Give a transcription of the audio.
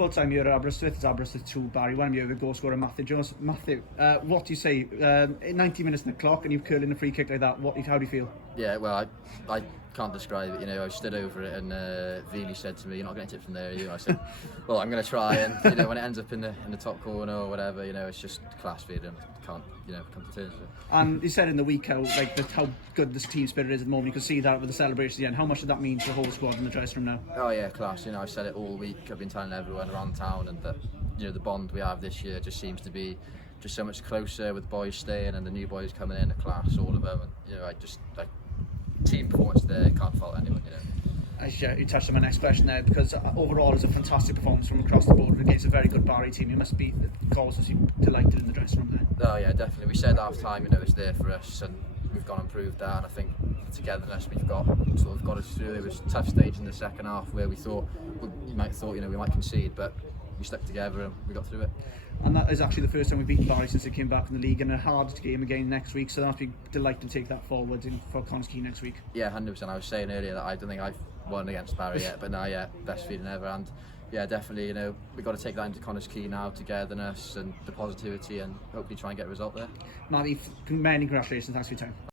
full time here at Aberystwyth. It's Aberystwyth 2, Barry 1. You're the goal scorer, Mathew Jones. Mathew, what do you say? 90 minutes on the clock and you've curled in a free kick like that. How do you feel? Yeah, well, I can't describe it. You know, I stood over it and Vili said to me, "You're not getting tipped from there, are you?" I said, "Well, I'm going to try." And you know, when it ends up in the top corner or whatever, you know, it's just class feeling. Can't come to terms with it. And you said in the week how good this team spirit is at the moment. You can see that with the celebrations at the end. How much did that mean to the whole squad in the dressing room now? Oh yeah, class. You know, I've said it all week. I've been telling everyone around town, and that, you know, the bond we have this year just seems to be just so much closer, with boys staying and the new boys coming in, the class, all of them. And you know, team performance there, can't fault anyone. You know. You touched on my next question there, because overall it's a fantastic performance from across the board against a very good Barry team. You must be causelessly delighted in the dressing room there. Oh yeah, definitely. We said half time, you know, it's there for us, and we've gone and proved that. And I think the togetherness we've got us through. It was a tough stage in the second half where we might concede, but we stuck together and we got through it. And that is actually the first time we've beaten Barry since they came back in the league, and a hard game again next week, so I'll be delighted to take that forward for Connah's Quay next week. Yeah, 100%. I was saying earlier that I don't think I've won against Barry yet, but now, yeah, best feeling ever. And yeah, definitely, you know, we've got to take that into Connah's Quay now, togetherness and the positivity, and hopefully try and get a result there. Maddie, many congratulations, thanks for your time.